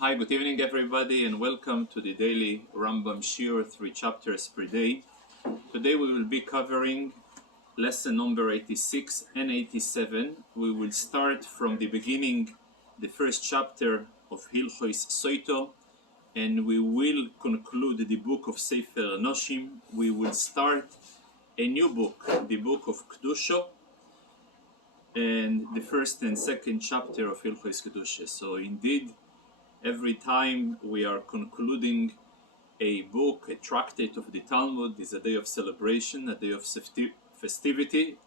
Hi, good evening everybody, and welcome to the daily Rambam Shiur, 3 chapters per day. Today we will be covering lesson number 86 and 87. We will start from the beginning, the first chapter of Hilchos Sotah, and we will conclude the book of Sefer Noshim. We will start a new book, the book of Kedusha, and the first and second chapter of Hilchos Kedusha. So indeed, every time we are concluding a book, a tractate of the Talmud, is a day of celebration, a day of festivity.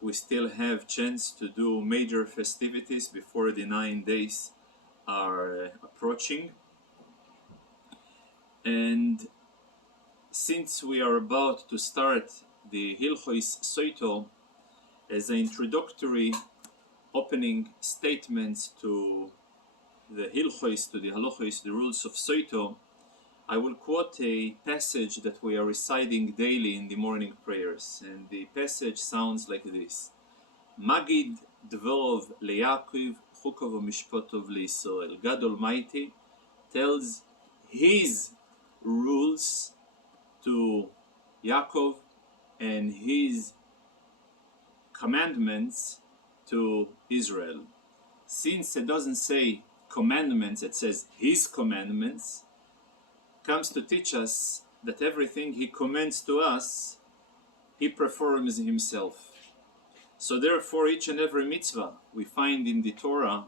We still have chance to do major festivities before the 9 days are approaching. And since we are about to start the Hilchos Sotah, as an introductory opening statements to the Hilchos, to the Halachos, the rules of Sotah, I will quote a passage that we are reciting daily in the morning prayers. And the passage sounds like this: Magid Dvorov leYaakov, Chukov u'Mishpotov leYisrael. God Almighty tells His rules to Yaakov and His commandments to Israel. Since it doesn't say commandments, it says His commandments, comes to teach us that everything He commands to us, He performs Himself. So therefore, each and every mitzvah we find in the Torah,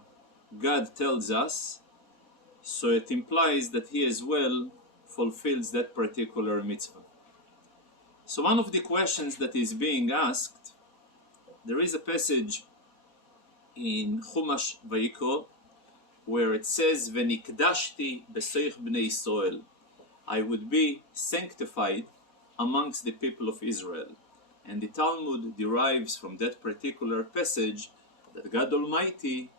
God tells us, so it implies that He as well fulfills that particular mitzvah. So one of the questions that is being asked, there is a passage in Chumash Vayikro where it says, "V'nikdashti b'soich b'nei Yisrael," I would be sanctified amongst the people of Israel. And the Talmud derives from that particular passage that God Almighty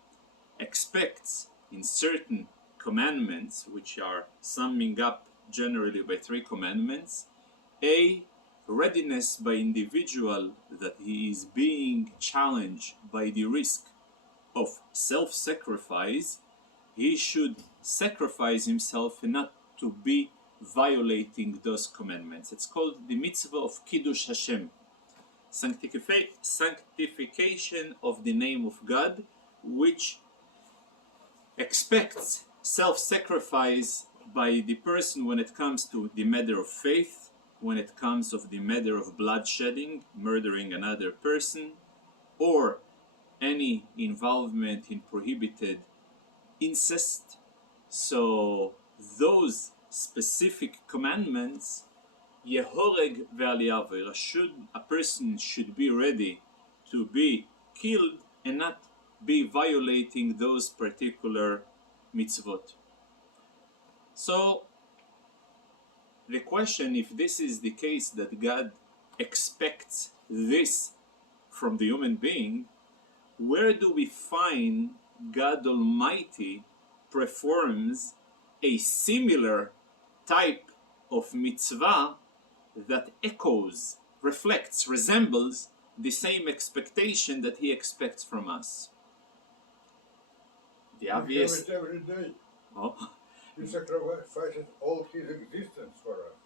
expects in certain commandments, which are summing up generally by 3 commandments, a readiness by individual that he is being challenged by the risk of self-sacrifice. He should sacrifice himself and not to be violating those commandments. It's called the mitzvah of Kiddush Hashem, sanctification of the name of God, which expects self-sacrifice by the person when it comes to the matter of faith, when it comes of the matter of bloodshedding, murdering another person, or any involvement in prohibited incest. So those specific commandments, Yehoreg ve'al, a person should be ready to be killed and not be violating those particular mitzvot. So the question, if this is the case, that God expects this from the human being, where do we find God Almighty performs a similar type of mitzvah that echoes, reflects, resembles the same expectation that He expects from us? The obvious. We have it every day. Oh. He sacrifices all His existence for us.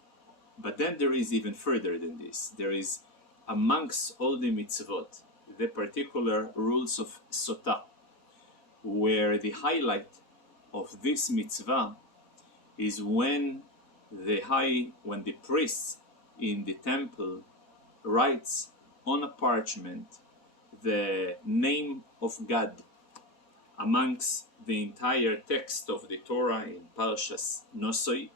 But then there is even further than this. There is, amongst all the mitzvot, the particular rules of Sotah, where the highlight of this mitzvah is when the priest in the temple writes on a parchment the name of God amongst the entire text of the Torah in Parshas Nosoi,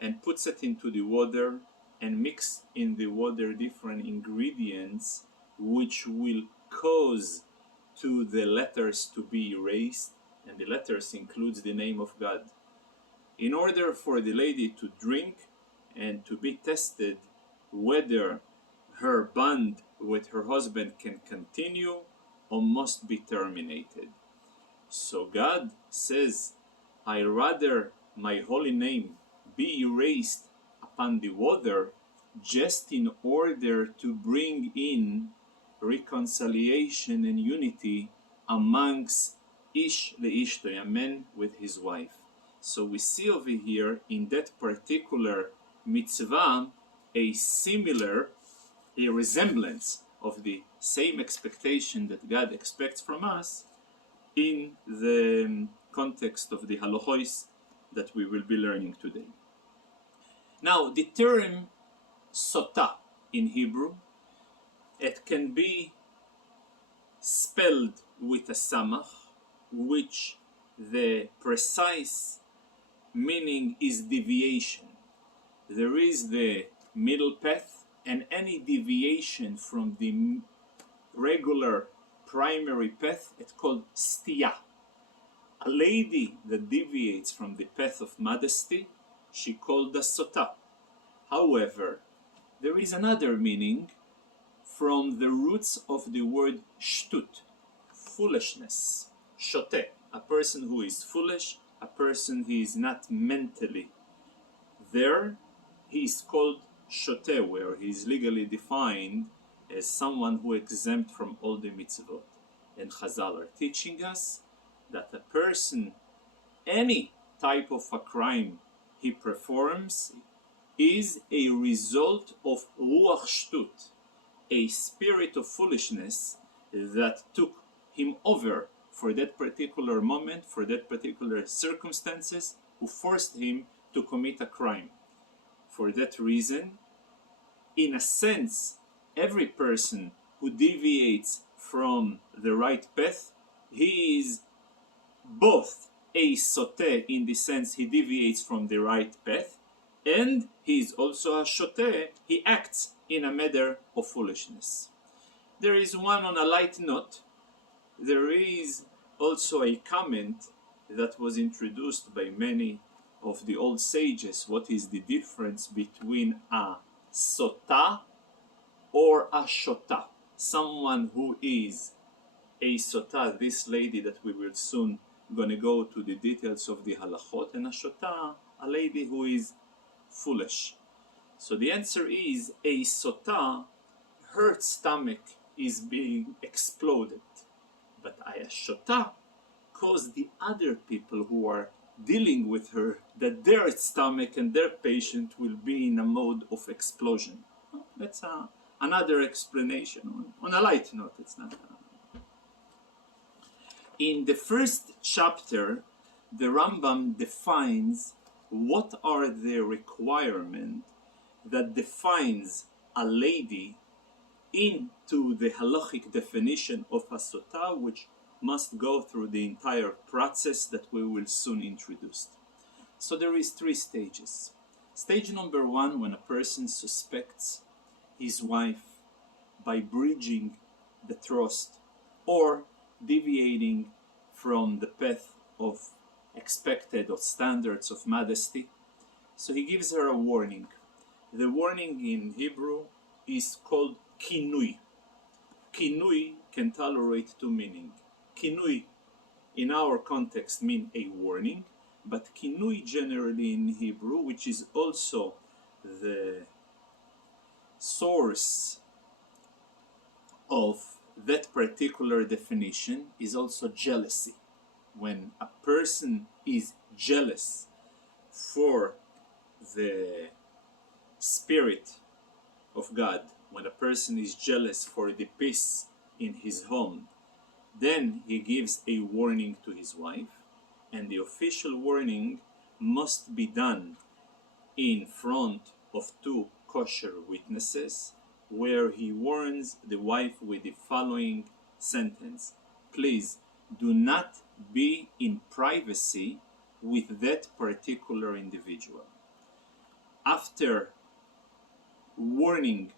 and puts it into the water and mix in the water different ingredients which will cause to the letters to be erased, and the letters includes the name of God, in order for the lady to drink and to be tested whether her bond with her husband can continue or must be terminated. So God says, I rather my holy name be erased upon the water, just in order to bring in reconciliation and unity amongst Ish le'ishto, a man with his wife. So we see over here in that particular mitzvah a resemblance of the same expectation that God expects from us in the context of the halachos that we will be learning today. Now, the term Sotah in Hebrew, it can be spelled with a samach, which the precise meaning is deviation. There is the middle path, and any deviation from the regular primary path, it's called stiyah. A lady that deviates from the path of modesty, she called a Sotah. However, there is another meaning from the roots of the word shtut, foolishness. Shoteh, a person who is foolish, a person who is not mentally there, he is called shoteh, where he is legally defined as someone who is exempt from all the mitzvot. And Chazal are teaching us that a person, any type of a crime he performs, is a result of ruach shtut, a spirit of foolishness that took him over for that particular moment, for that particular circumstances, who forced him to commit a crime. For that reason, in a sense, every person who deviates from the right path, he is both a soteh in the sense he deviates from the right path, and he is also a shoteh, he acts in a matter of foolishness. There is one on a light note. There is also a comment that was introduced by many of the old sages. What is the difference between a sotah or a shotah? Someone who is a sotah, this lady that we will soon gonna go to the details of the halachot, and a shotah, a lady who is foolish. So the answer is a sotah, her stomach is being exploded, but a shotah cause the other people who are dealing with her that their stomach and their patient will be in a mode of explosion. That's another explanation on a light note. It's not. In the first chapter, the Rambam defines what are the requirements that defines a lady into the halachic definition of a sotah, which must go through the entire process that we will soon introduce. So there is 3 stages. Stage number 1, when a person suspects his wife by breaching the trust or deviating from the path of expected or standards of modesty. So he gives her a warning. The warning in Hebrew is called kinui. Kinui can tolerate 2 meanings. Kinui in our context means a warning, but kinui generally in Hebrew, which is also the source of that particular definition, is also jealousy. When a person is jealous for the Spirit of God, when a person is jealous for the peace in his home, then he gives a warning to his wife, and the official warning must be done in front of 2 kosher witnesses, where he warns the wife with the following sentence: please do not be in privacy with that particular individual. After warning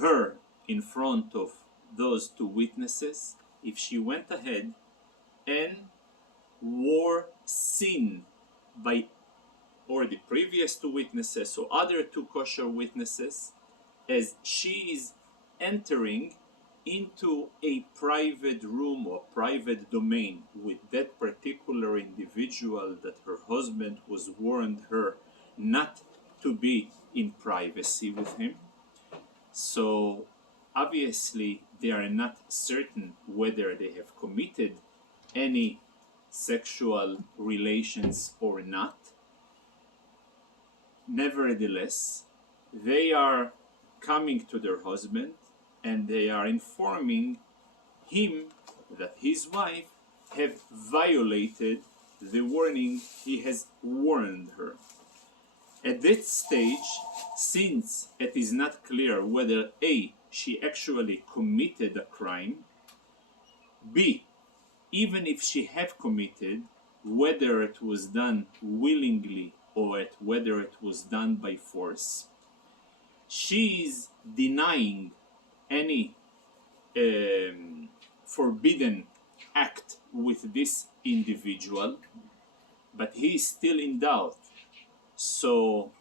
her in front of those 2 witnesses, if she went ahead and wore sin by or the previous 2 witnesses or other 2 kosher witnesses, as she is entering into a private room or private domain with that particular individual that her husband was warned her not to be in privacy with him. So obviously they are not certain whether they have committed any sexual relations or not. Nevertheless, they are coming to their husband and they are informing him that his wife have violated the warning he has warned her. At that stage, since it is not clear whether A, she actually committed a crime, B, even if she have committed, whether it was done willingly or whether it was done by force, she is denying any forbidden act with this individual, but he is still in doubt. So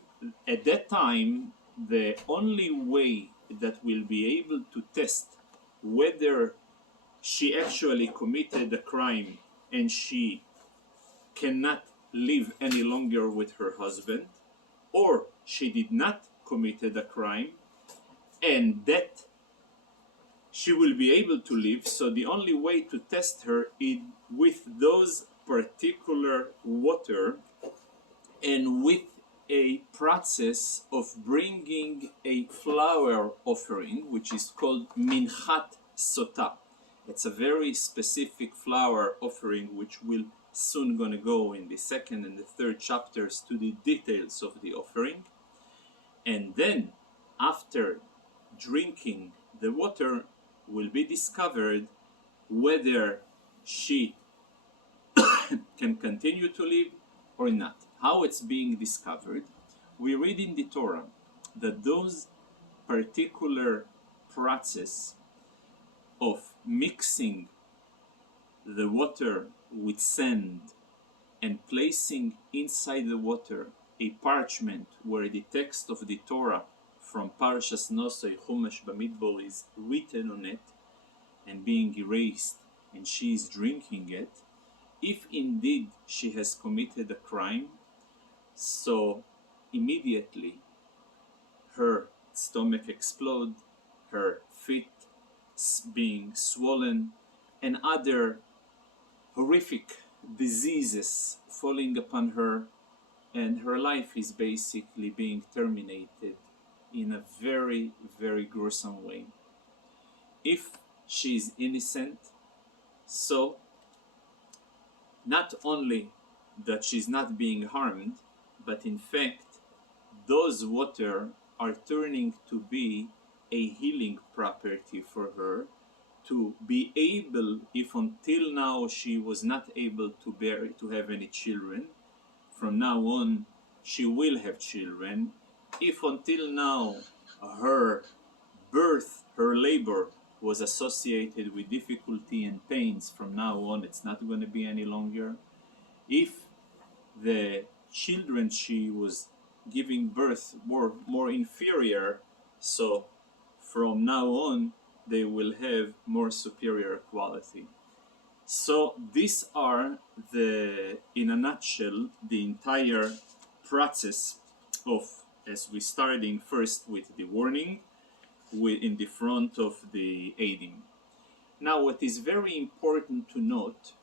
at that time, the only way that we'll be able to test whether she actually committed a crime and she cannot live any longer with her husband, or she did not committed a crime and that she will be able to live. So the only way to test her is with those particular water and with a process of bringing a flower offering, which is called minchat Sotah. It's a very specific flower offering, which will soon gonna go in the second and the third chapters to the details of the offering. And then after drinking the water will be discovered whether she can continue to live or not. How it's being discovered? We read in the Torah that those particular process of mixing the water with sand and placing inside the water a parchment where the text of the Torah from Parshas Nosoi Chumash Bamidbar is written on it and being erased, and she is drinking it, if indeed she has committed a crime, so immediately her stomach explodes, her feet being swollen, and other horrific diseases falling upon her, and her life is basically being terminated in a very, very gruesome way. If she is innocent, so not only that she's not being harmed, but in fact those water are turning to be a healing property for her, to be able, if until now she was not able to have any children, from now on she will have children. If until now her birth, her labor was associated with difficulty and pains, from now on it's not going to be any longer. If the children she was giving birth were more inferior, so from now on they will have more superior quality. So these are in a nutshell, the entire process of, as we starting first with the warning in the front of the Eidim. Now what is very important to note,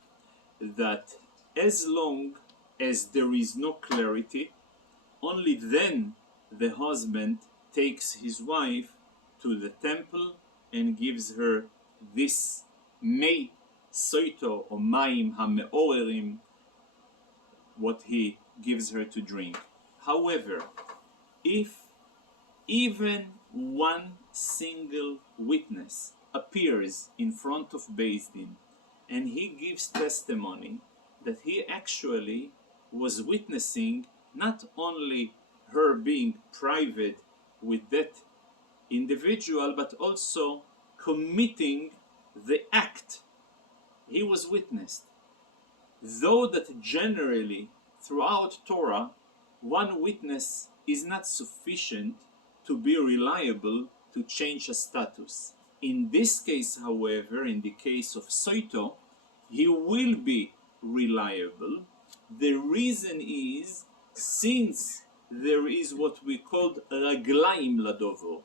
that as long as there is no clarity, only then the husband takes his wife to the temple and gives her this mei Sotah or maim hameorerim, what he gives her to drink. However, if even one single witness appears in front of Beis Din and he gives testimony that he actually was witnessing not only her being private with that individual, but also committing the act he was witnessed. Though that generally throughout Torah, one witness is not sufficient to be reliable to change a status. In this case, however, in the case of Sotah, he will be reliable. The reason is, since there is what we call raglaim ladover.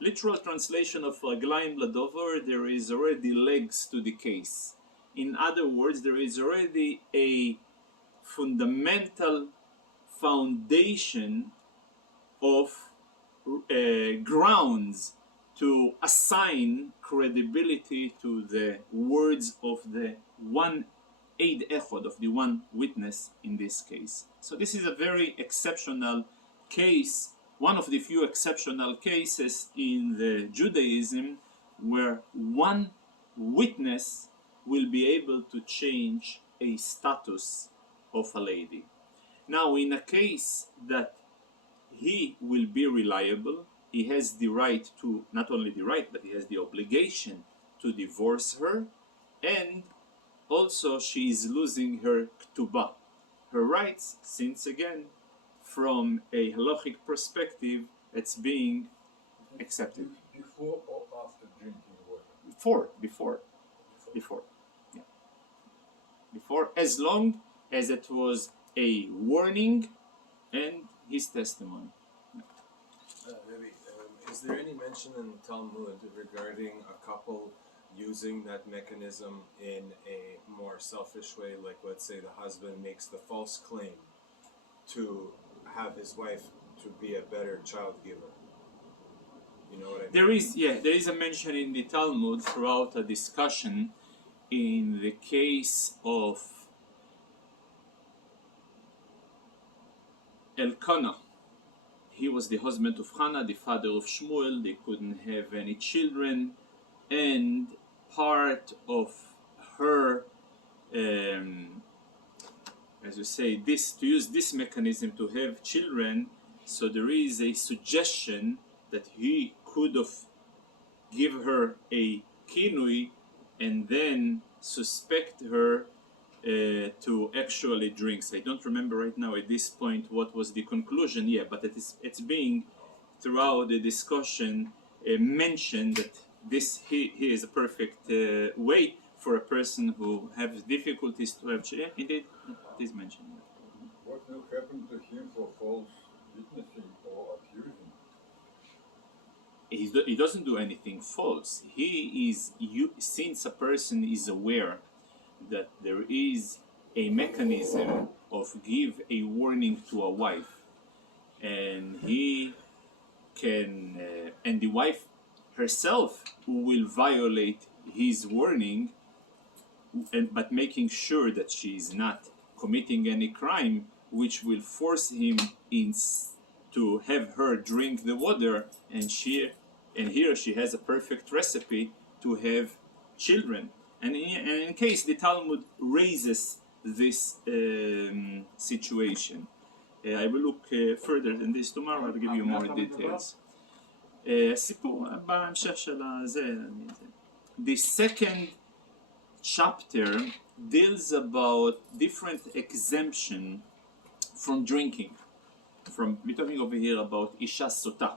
Literal translation of raglaim ladover, there is already legs to the case. In other words, there is already a fundamental foundation of grounds to assign credibility to the words of the one Eid Echod, of the one witness in this case. So this is a very exceptional case, one of the few exceptional cases in the Judaism where one witness will be able to change a status of a lady. Now, in a case that he will be reliable, he has the right to, not only the right, but he has the obligation to divorce her, and also she is losing her ktubah, her rights, since again, from a halachic perspective, it's being accepted. Before or after drinking water? Before, yeah. Before, as long as it was a warning and his testimony. Rabbi, is there any mention in the Talmud regarding a couple using that mechanism in a more selfish way, like let's say the husband makes the false claim to have his wife to be a better child giver? You know what I mean? There is a mention in the Talmud throughout a discussion in the case of Elkanah. He was the husband of Hannah, the father of Shmuel. They couldn't have any children, and part of her, as you say, to use this mechanism to have children. So there is a suggestion that he could have give her a kinui and then suspect her to actually drinks. I don't remember right now at this point what was the conclusion. Yeah, but it's being throughout the discussion mentioned that this he is a perfect way for a person who has difficulties to have children. Yeah, indeed, it is mentioned. What will happen to him for false witnessing or accusing? He doesn't do anything false. Since a person is aware that there is a mechanism of give a warning to a wife, and he can, and the wife herself will violate his warning, but making sure that she is not committing any crime, which will force him to have her drink the water, and here she has a perfect recipe to have children. And in case the Talmud raises this situation, I will look further than this tomorrow. I'll give you more details. The second chapter deals about different exemption from drinking. We're talking over here about Isha Sotah.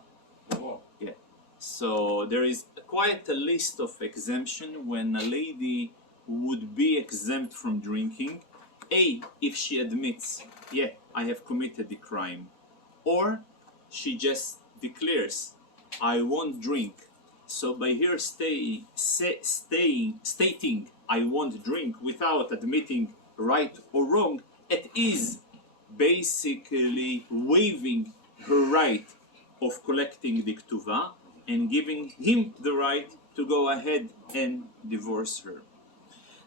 Yeah. So there is quite a list of exemption when a lady would be exempt from drinking. If she admits, yeah, I have committed the crime, or she just declares, I won't drink. So by her stating, I won't drink without admitting right or wrong, it is basically waiving her right of collecting the ktuvah and giving him the right to go ahead and divorce her.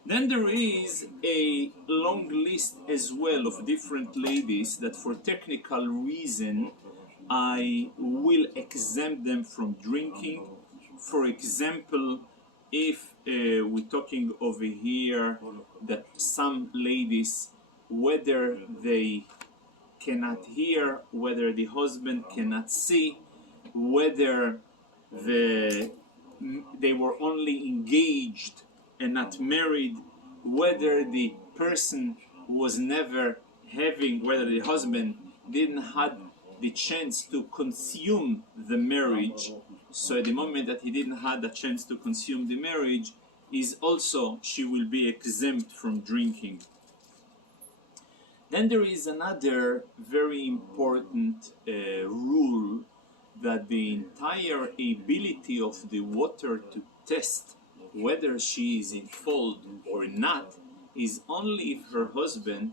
Then there is a long list as well of different ladies that for technical reason I will exempt them from drinking. For example, if we're talking over here that some ladies, whether they cannot hear, whether the husband cannot see, whether they were only engaged and not married, whether the person was never having, whether the husband didn't have the chance to consume the marriage. So at the moment that he didn't have the chance to consume the marriage, she will be exempt from drinking. Then there is another very important rule, that the entire ability of the water to test whether she is in fault or not, is only if her husband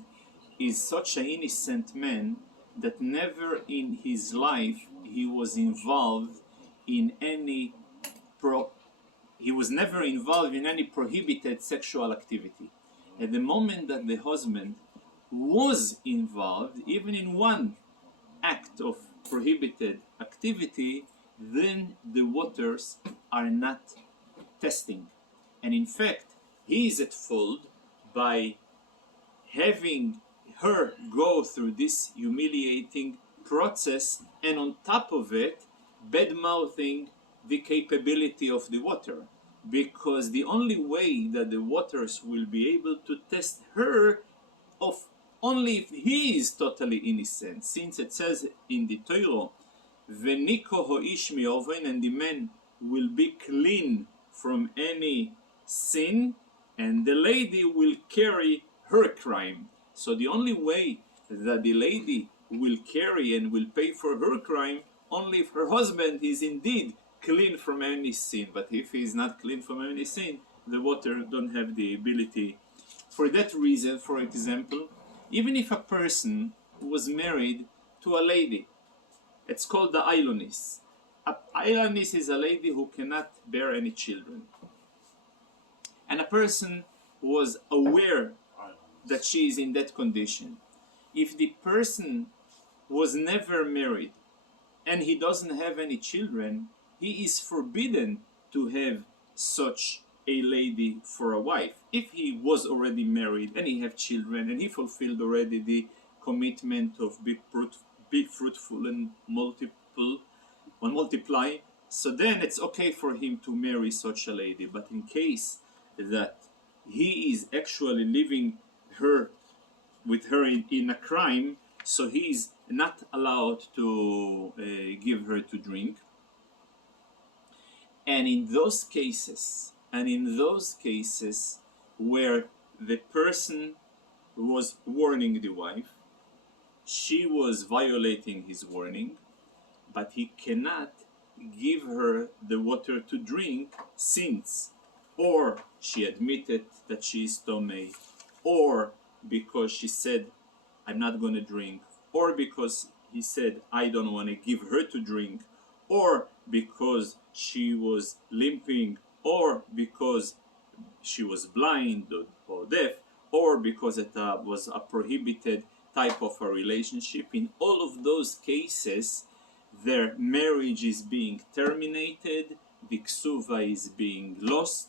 is such an innocent man that never in his life he was involved in any he was never involved in any prohibited sexual activity. At the moment that the husband was involved, even in one act of prohibited activity, then the waters are not testing. And in fact, he is at fault by having her go through this humiliating process, and on top of it, bad-mouthing the capability of the water, because the only way that the waters will be able to test her of only if he is totally innocent, since it says in the Torah, "Veniko ho'ish mi'oven," and the man will be clean from any sin, and the lady will carry her crime. So the only way that the lady will carry and will pay for her crime only if her husband is indeed clean from any sin. But if he is not clean from any sin, the water don't have the ability. For that reason, for example, even if a person was married to a lady, it's called the Ailonis. A Ailonis is a lady who cannot bear any children. And a person was aware that she is in that condition. If the person was never married and he doesn't have any children, he is forbidden to have such a lady for a wife. If he was already married and he have children and he fulfilled already the commitment of be fruitful and multiply, so then it's okay for him to marry such a lady. But in case that he is actually living with her in a crime, so he is not allowed to give her to drink. And in those cases where the person was warning the wife, she was violating his warning, but he cannot give her the water to drink, since or she admitted that she is Tomei, or because she said, I'm not going to drink, or because he said, I don't want to give her to drink, or because she was limping, or because she was blind or deaf, or because it was a prohibited type of a relationship. In all of those cases, their marriage is being terminated, the ksuva is being lost,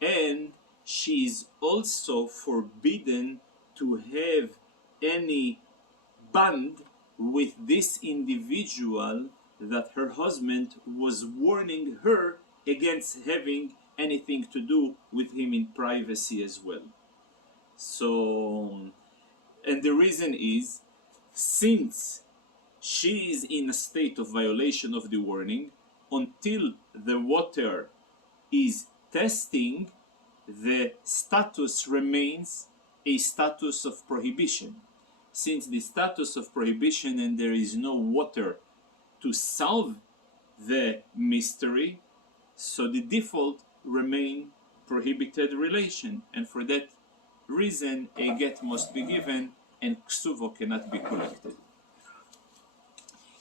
and she is also forbidden to have any bond with this individual that her husband was warning her against having anything to do with him in privacy as well. So, and the reason is, since she is in a state of violation of the warning, until the water is testing, the status remains a status of prohibition. Since the status of prohibition and there is no water to solve the mystery, so the default remain prohibited relation, and for that reason a get must be given and ksuvo cannot be collected.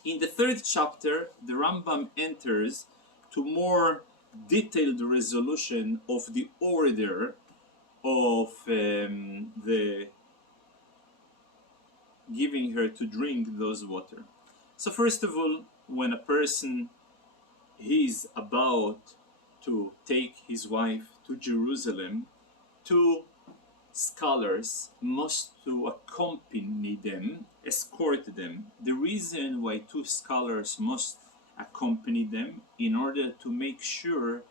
In the third chapter, the Rambam enters to more detailed resolution of the order of the giving her to drink those water. So first of all, when a person is about to take his wife to Jerusalem, two scholars must to accompany them, escort them. The reason why two scholars must accompany them, in order to make sure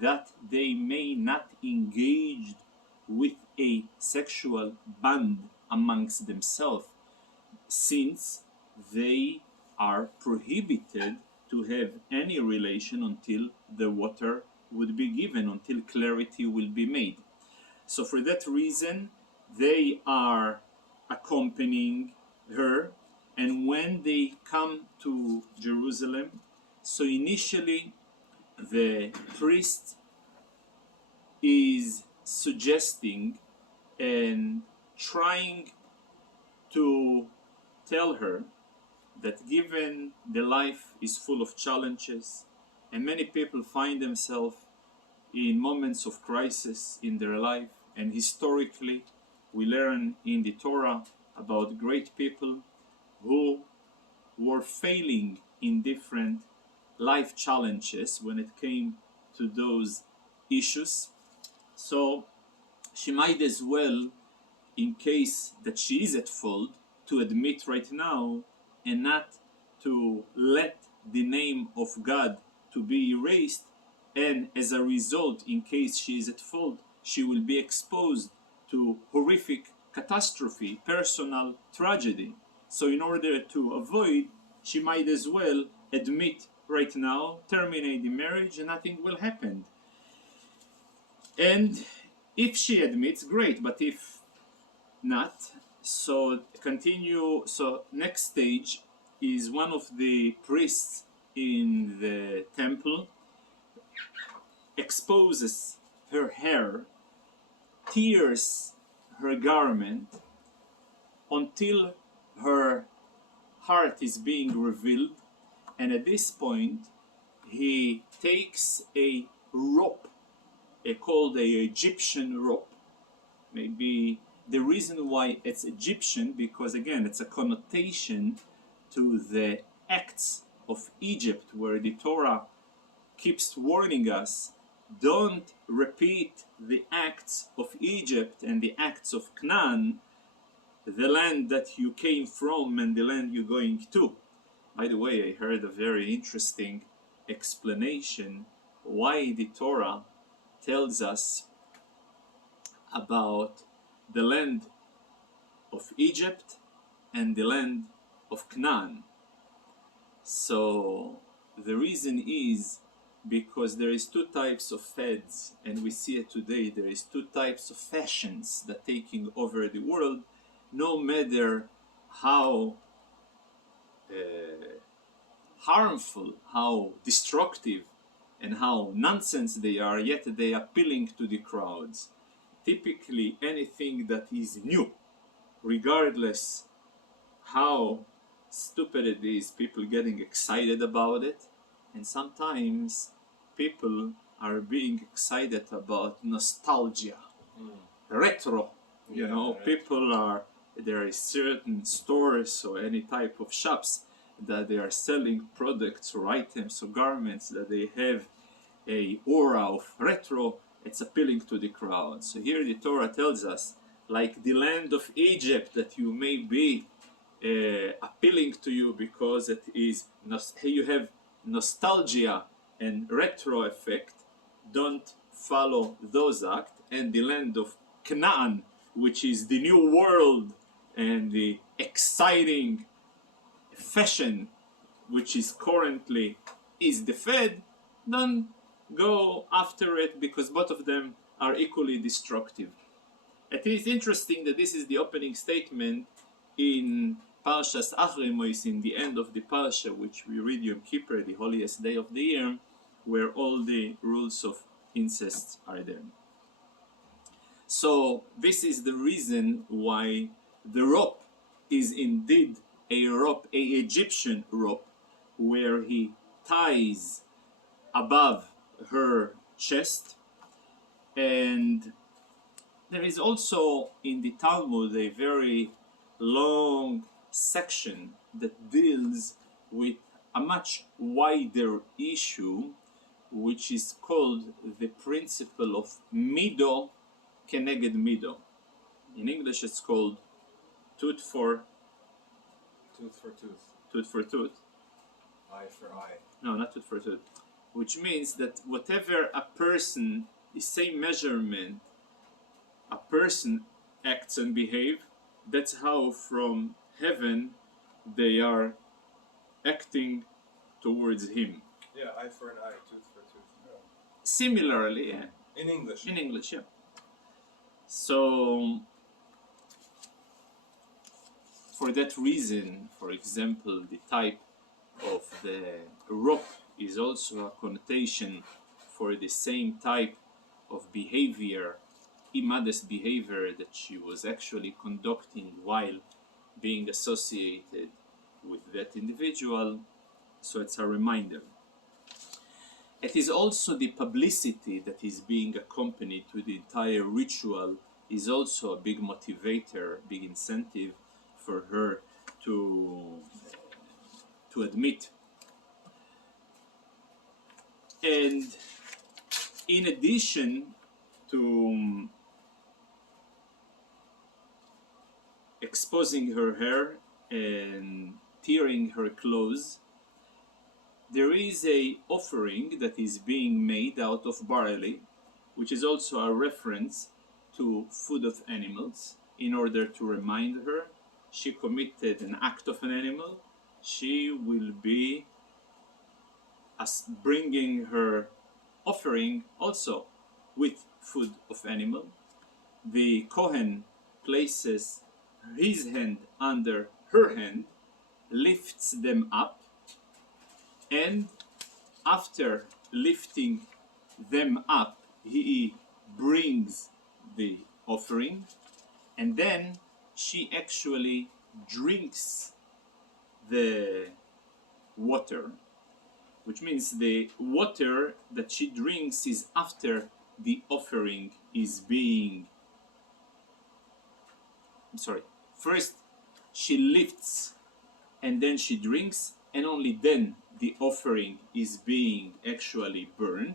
that they may not engage with a sexual bond amongst themselves, since they are prohibited to have any relation until the water would be given, until clarity will be made. So for that reason, they are accompanying her, and when they come to Jerusalem, so initially the priest is suggesting and trying to tell her that given the life is full of challenges and many people find themselves in moments of crisis in their life, and historically we learn in the Torah about great people who were failing in different life challenges when it came to those issues. So she might as well, in case that she is at fault, to admit right now and not to let the name of God to be erased, and as a result, in case she is at fault, she will be exposed to horrific catastrophe, personal tragedy. So in order to avoid, she might as well admit right now, terminate the marriage, and nothing will happen. And if she admits, great, but if not, so continue. So next stage is one of the priests in the temple exposes her hair, tears her garment until her heart is being revealed, and at this point he takes a rope, called a Egyptian rope. Maybe the reason why it's Egyptian, because again it's a connotation to the acts of Egypt, where the Torah keeps warning us, don't repeat the acts of Egypt and the acts of Canaan, the land that you came from and the land you're going to. By the way, I heard a very interesting explanation why the Torah tells us about the land of Egypt and the land of Canaan. So the reason is because there is two types of fads, and we see it today. There is two types of fashions that taking over the world, no matter how harmful, how destructive, and how nonsense they are, yet they are appealing to the crowds. Typically anything that is new, regardless how stupid it is, people getting excited about it. And sometimes people are being excited about nostalgia, retro. You know, right. People are, there is certain stores or any type of shops that they are selling products or items or garments that they have a aura of retro. It's appealing to the crowd. So here the Torah tells us, like the land of Egypt, that you may be appealing to you because it is you have nostalgia and retro effect. Don't follow those acts. And the land of Canaan, which is the new world and the exciting fashion, which is currently is the fad, don't go after it, because both of them are equally destructive. It is interesting that this is the opening statement in Parshas Achri Mois, in the end of the Parsha, which we read Yom Kippur, the holiest day of the year, where all the rules of incest are there. So this is the reason why the rope is indeed a rope, a Egyptian rope, where he ties above her chest. And there is also in the Talmud a very long section that deals with a much wider issue, which is called the principle of mido keneged mido. In English it's called tooth for tooth. Eye for eye. No, not tooth for tooth. Which means that whatever a person, the same measurement a person acts and behave, that's how from heaven they are acting towards him. Yeah, eye for an eye, tooth for tooth. Yeah. Similarly, yeah. In English. In English, yeah. So, for that reason, for example, the type of the rope is also a connotation for the same type of behavior, immodest behavior that she was actually conducting while being associated with that individual. So it's a reminder. It is also the publicity that is being accompanied to the entire ritual is also a big motivator, big incentive for her to admit. And in addition to exposing her hair and tearing her clothes, there is a offering that is being made out of barley, which is also a reference to food of animals, in order to remind her she committed an act of an animal. She will be bringing her offering also with food of animal. The Kohen places his hand under her hand, lifts them up, and after lifting them up, he brings the offering, and then she actually drinks the water, which means the water that she drinks is after the offering is being, first she lifts and then she drinks, and only then the offering is being actually burned,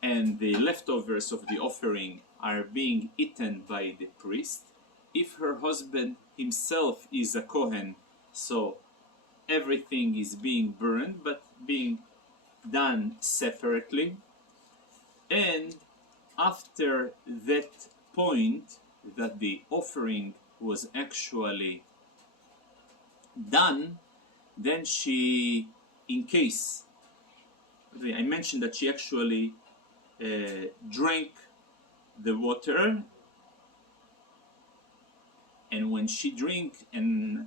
and the leftovers of the offering are being eaten by the priest. If her husband himself is a Kohen, so everything is being burned, but being done separately. And after that point that the offering was actually done, then she, in case, I mentioned that she actually drank the water, and when she drinks, and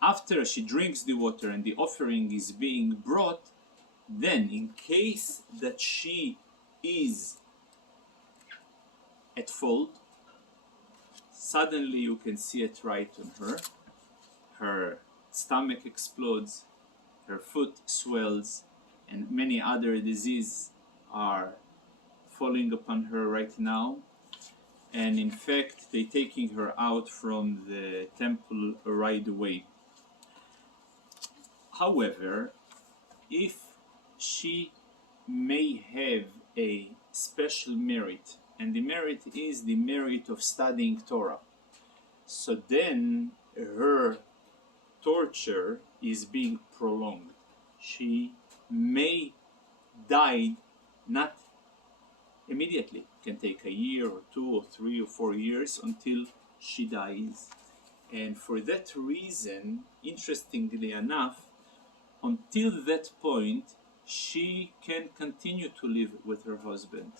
after she drinks the water and the offering is being brought, then in case that she is at fault, suddenly you can see it right on her. Her stomach explodes, her foot swells, and many other diseases are falling upon her right now. And in fact, they're taking her out from the temple right away. However, if she may have a special merit, and the merit is the merit of studying Torah, so then her torture is being prolonged. She may die not immediately. It can take a year or 2 or 3 or 4 years until she dies. And for that reason, interestingly enough, until that point, she can continue to live with her husband.